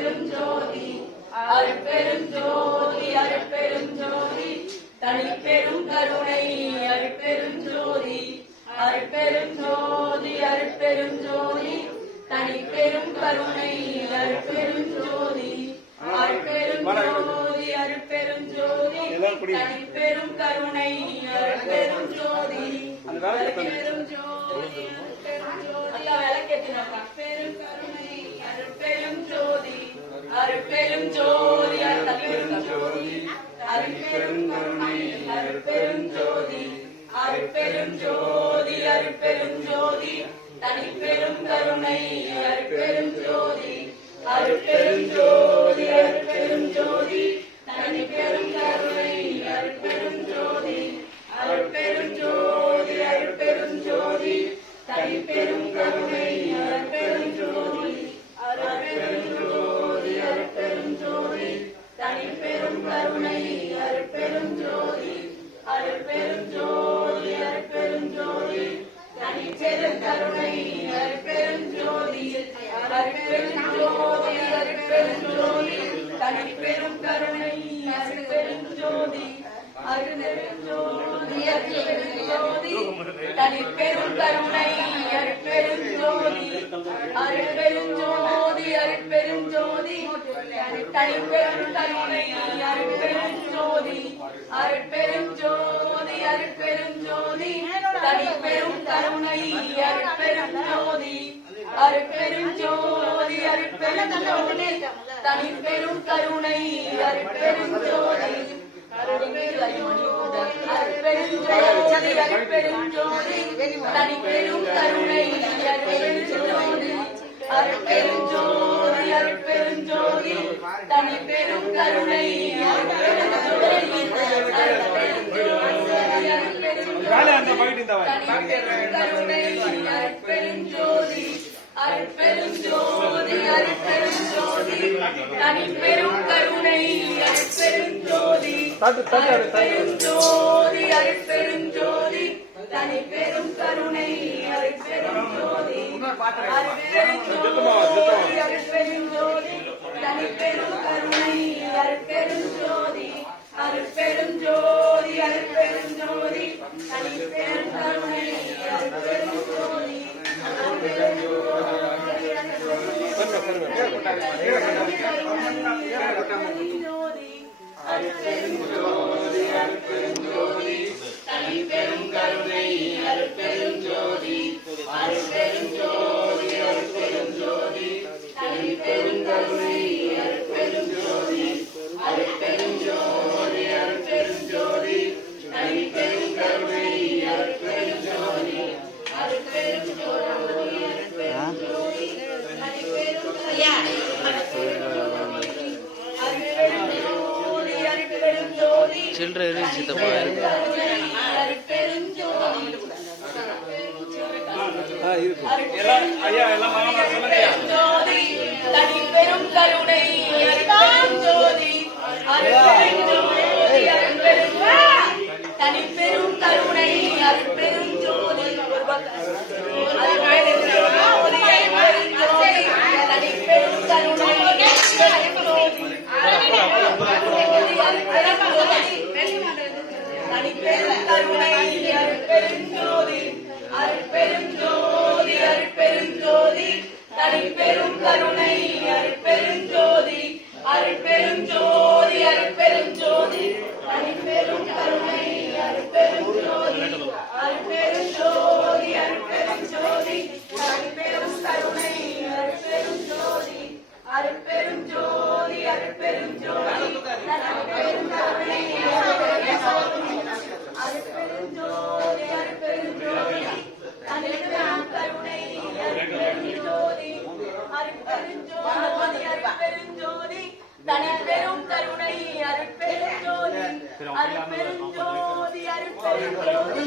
அருட்பெருஞ்சோதி அருட்பெருஞ்சோதி அருட்பெருஞ்சோதி தனிப்பெரும் கருணை அருட்பெருஞ்சோதி அருட்பெருஞ்சோதி அருட்பெருஞ்சோதி தனிப்பெரும் கருணை அருட்பெருஞ்சோதி அருட்பெருஞ்சோதி அருட்பெருஞ்சோதி தனிப்பெரும் கருணை அருட்பெருஞ்சோதி அருட்பெருஞ்சோதி அருட்பெருஞ்சோதி அருட்பெருஞ்சோதி அருட்பெருஞ்சோதி அருட்பெருஞ்சோதி அருட்பெருஞ்சோதி அருட்பெருஞ்சோதி தனிப்பெரும் கருணை அருட்பெருஞ்சோதி அருட்பெருஞ்சோதி அருட்பெருஞ்சோதி தனிப்பெரும் கருணை அருட்பெருஞ்சோதி அருட்பெருஞ்சோதி அருட்பெருஞ்சோதி தனிப்பெரும் கருணை அருட்பெருஞ்சோதி அருட்பெருஞ்சோதி அருட்பெருஞ்சோதி தனிப்பெரும் கருணை அருட்பெருஞ்சோதி அருட்பெருஞ்சோதி அருட்பெருஞ்சோதி தனிப்பெரும் கருணை அருட்பெருஞ்சோதி அருட்பெருஞ்சோதி அருட்பெருஞ்சோதி தனிப்பெரும் கருணை அருட்பெருஞ்சோதி அருட்பெருஞ்சோதி அருட்பெருஞ்சோதி தனிப்பெரும் கருணை அருட்பெருஞ்சோதி அருட்பெருஞ்சோதி அருட்பெருஞ்சோதி தனிப்பெரும் கருணை அருட்பெருஞ்சோதி அருட்பெருஞ்சோதி அருட்பெருஞ்சோதி தனிப்பெரும் கருணை அருட்பெருஞ்சோதி அருட்பெருஞ்சோதி அருட்பெருஞ்சோதி தனிப்பெரும் கருணை அருட்பெருஞ்சோதி அருட்பெருஞ்சோதி அருட்பெருஞ்சோதி தனிப்பெரும் கருணை அருட்பெருஞ்சோதி அருட்பெருஞ்சோதி அருட்பெருஞ்சோதி தனிப்பெரும் கருணை அருட்பெருஞ்சோதி அருட்பெருஞ்சோதி அருட்பெருஞ்சோதி தனிப்பெரும் கருணை அருட்பெருஞ்சோதி அருட்பெருஞ்சோதி அருட்பெருஞ்சோதி தனிப்பெரும் கருணை அருட்பெருஞ்சோதி அருட்பெருஞ்சோதி அருட்பெருஞ்சோதி தனிப்பெரும் கருணை அருட்பெருஞ்சோதி அருட்பெருஞ்சோதி அருட்பெருஞ்சோதி தனிப்பெரும் கருணை அருட்பெருஞ்சோதி அருட்பெருஞ்சோதி அருட்பெருஞ்சோதி தனிப்பெரும் கருணை அருட்பெருஞ்சோதி அருட்பெருஞ்சோதி அருட்பெருஞ்சோதி தனிப்பெரும் கருணை அருட்பெருஞ்சோதி அருட்பெருஞ்சோதி அருட்பெருஞ்சோதி தனிப்பெரும் கருணை அருட்பெருஞ்சோதி அருட்பெருஞ்சோதி சில்லற சித்தப்பா தனிப்பெரும் கருணை அருட்பெருஞ்சோதி அருட்பெருஞ்சோதி தனிப்பெரும் கருணை அருட்பெருஞ்சோதி தனிப்பெரும் கருணை தனிப்பெரும் கருணை அருட்பெருஞ்சோதி அருட்பெருஞ்சோதி அருட்பெருஞ்சோதி தனிப்பெரும் கருணை அருட்பெருஞ்சோதி அருட்பெருஞ்சோதி அருட்பெருஞ்சோதி தனிப்பெரும் கருணை அருட்பெருஞ்சோதி அருட்பெருஞ்சோதி அருட்பெருஞ்சோதி தனிப்பெரும் கருணை அருட்பெருஞ்சோதி அருட்பெருஞ்சோதி அருட்பெருஞ்சோதி தனிப்பெரும் கருணை அருட்பெருஞ்சோதி அருட்பெருஞ்சோதி தனிப்பெரும் கருணை அருட்பெருஞ்சோதி அருட்பெருஞ்சோதி அருட்பெருஞ்சோதி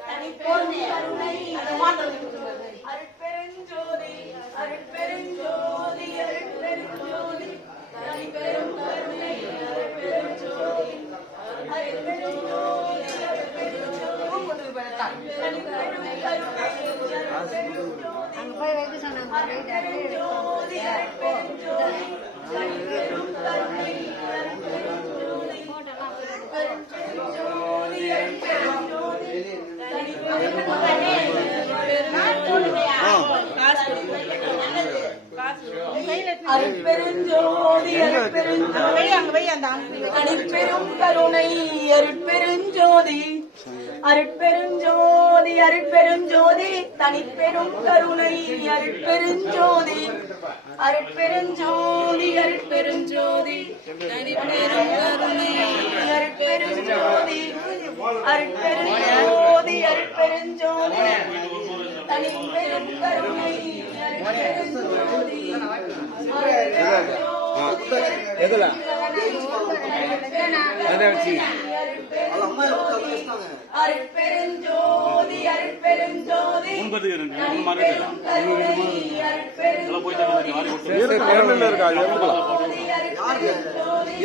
தனிப்பெரும் கருணை அருட்பெருஞ்சோதி அருட்பெருஞ்சோதி அருட்பெருஞ்சோதி அருட்பெருஞ்சோதி அருட்பெருஞ்சோதி அருட்பெருஞ்சோதி தனிப்பெரும் கருணை அருட்பெரும் கருணை அருட்பெரும் ஜோதி அருட்பெரும் ஜோதி தனிப்பெரும் கருணை அருட்பெரும் ஜோதி அருட்பெரும் ஜோதி அருட்பெரும் ஜோதி தனிப்பெரும் கருணை அருட்பெருஞ்சோதி தனிப்பெரும் கருணை அருட்பெருஞ்சோதி அருட்பெருஞ்சோதி அருட்பெருஞ்சோதி தனிப்பெரும் கருணை அருட்பெருஞ்சோதி அருட்பெருஞ்சோதி அருட்பெருஞ்சோதி தனிப்பெரும் கருணை அருட்பெருஞ்சோதி அருட்பெருஞ்சோதி அருட்பெருஞ்சோதி தனிப்பெரும் கருணை அருட்பெருஞ்சோதி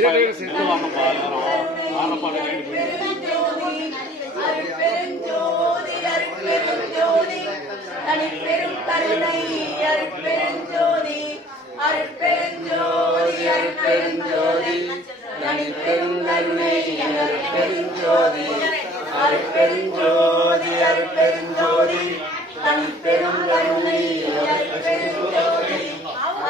அருட்பெருஞ்சோதி அருட்பெருஞ்சோதி அருட்பெருஞ்சோதி தனிப்பெரும் கருணை அருட்பெருஞ்சோதி அருட்பெருஞ்சோதி அருட்பெருஞ்சோதி தனிப்பெரும் கருணை அருட்பெருஞ்சோதி அருட்பெருஞ்சோதி அருட்பெருஞ்சோதி தனிப்பெரும் கருணை அருட்பெருஞ்சோதி